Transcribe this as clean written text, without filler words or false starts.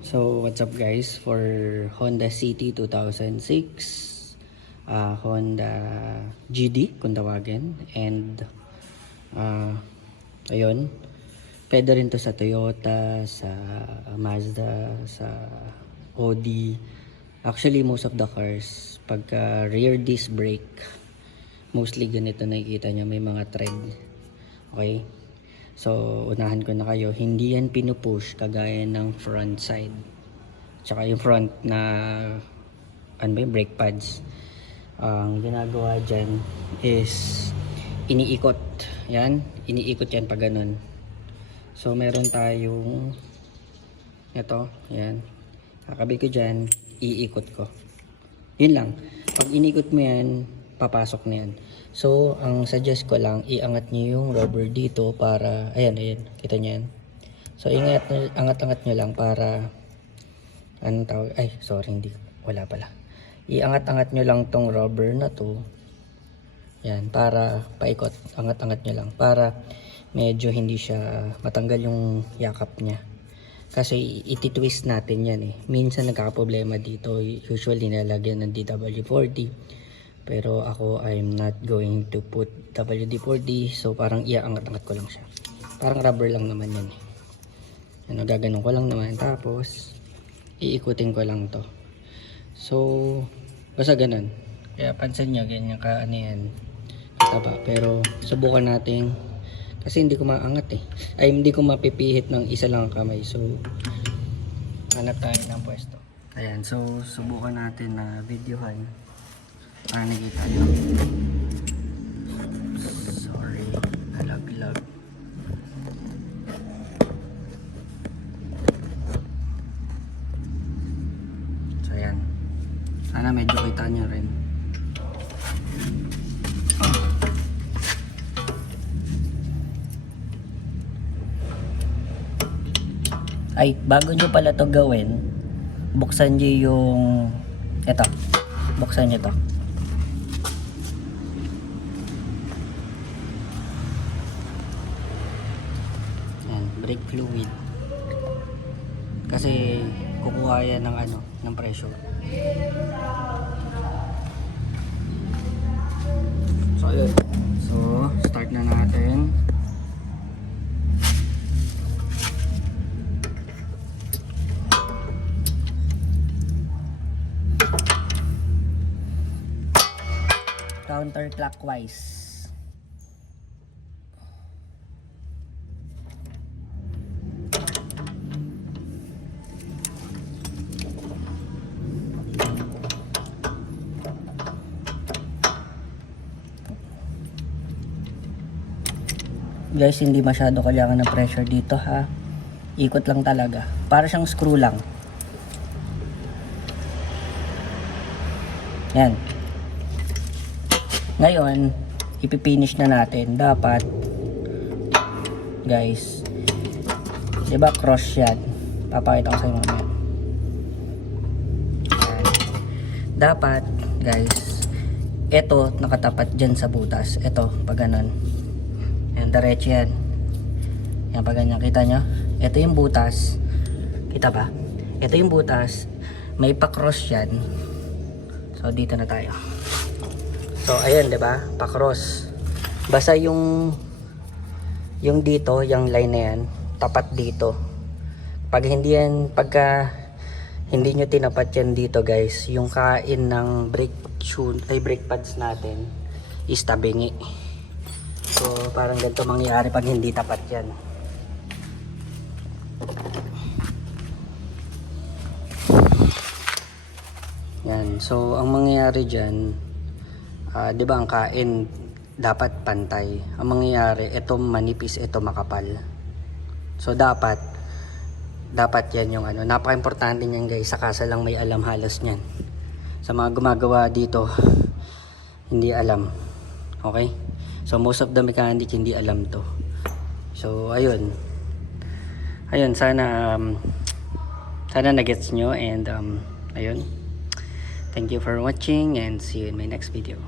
So what's up guys, for Honda City 2006, Honda GD kung tawagin, and ayun, pwede rin to sa Toyota, sa Mazda, sa Audi. Actually most of the cars, pagka rear disc brake, mostly ganito nakikita nyo, may mga thread. Okay, so unahan ko na kayo, hindi yan pinupush kagaya ng front side, tsaka yung front na ano ba yung brake pads. Ang ginagawa dyan is iniikot yan, pag ganun. So meron tayong ito, yan, kakabit ko dyan, iikot ko, yun lang. Pag inikot mo yan, papasok na yan. So ang suggest ko lang, iangat nyo yung rubber dito para, ayan, kita nyo yan. So angat-angat nyo lang para, anong tawag, ay sorry, hindi, wala pala. Iangat-angat nyo lang tong rubber na to, yan, para paikot. Angat-angat nyo lang para medyo hindi siya matanggal yung yakap niya, kasi ititwist natin yan eh. Minsan nagkakaproblema dito, usually nalagyan ng DW40, pero ako I'm not going to put WD-40, so parang iaangat-angat ko lang siya, parang rubber lang naman yan eh. Ano, gaganon ko lang naman, tapos iikutin ko lang to. So basta ganun, kaya pansin nyo ganyan ka ano yan, kataba. Pero subukan natin, kasi hindi ko maangat eh, ay hindi ko mapipihit ng isa lang ang kamay. So hanap tayo ng pwesto. Ayan, so subukan natin na videohan para nakita nyo. Sorry, nalaglag. So ayan, sana medyo kita nyo rin. Ay, bago nyo pala to gawin, buksan nyo yung eto, buksan nyo to. Yan, brake fluid, kasi kukuha yan ng ano, ng pressure. So ayun, so start na natin. Counterclockwise. Guys, hindi masyado kailangan ng pressure dito ha. Ikot lang talaga. Para siyang screw lang. Yan. Ngayon, ipipinish na natin. Dapat, guys, diba cross yan? Papakita ko sa inyo mamaya. Dapat, guys, eto nakatapat dyan sa butas. Eto, pag ganun. Yan, diretso yan. Yan, pag ganyan. Kita nyo? Eto yung butas. Kita ba? Eto yung butas. May pa-cross yan. So, dito na tayo. So ayan, 'di ba? Pa-cross. Basta yung dito, yung line na yan, tapat dito. Pag hindi yan, pagka hindi nyo tinapat yan dito, guys, yung kain ng brake shoe, ay brake pads natin is tabingi. So parang ganito mangyayari pag hindi tapat yan. Yan. So ang mangyayari diyan, di ba ang kain dapat pantay. Ang mangyayari, ito manipis, ito makapal. So dapat yan yung ano, napaka-importante niyan guys, sa kasa lang may alam halos niyan. Sa mga gumagawa dito, hindi alam. Okay? So most of the mechanic hindi alam to. So ayun. Ayun, sana na-gets nyo, and ayun. Thank you for watching and see you in my next video.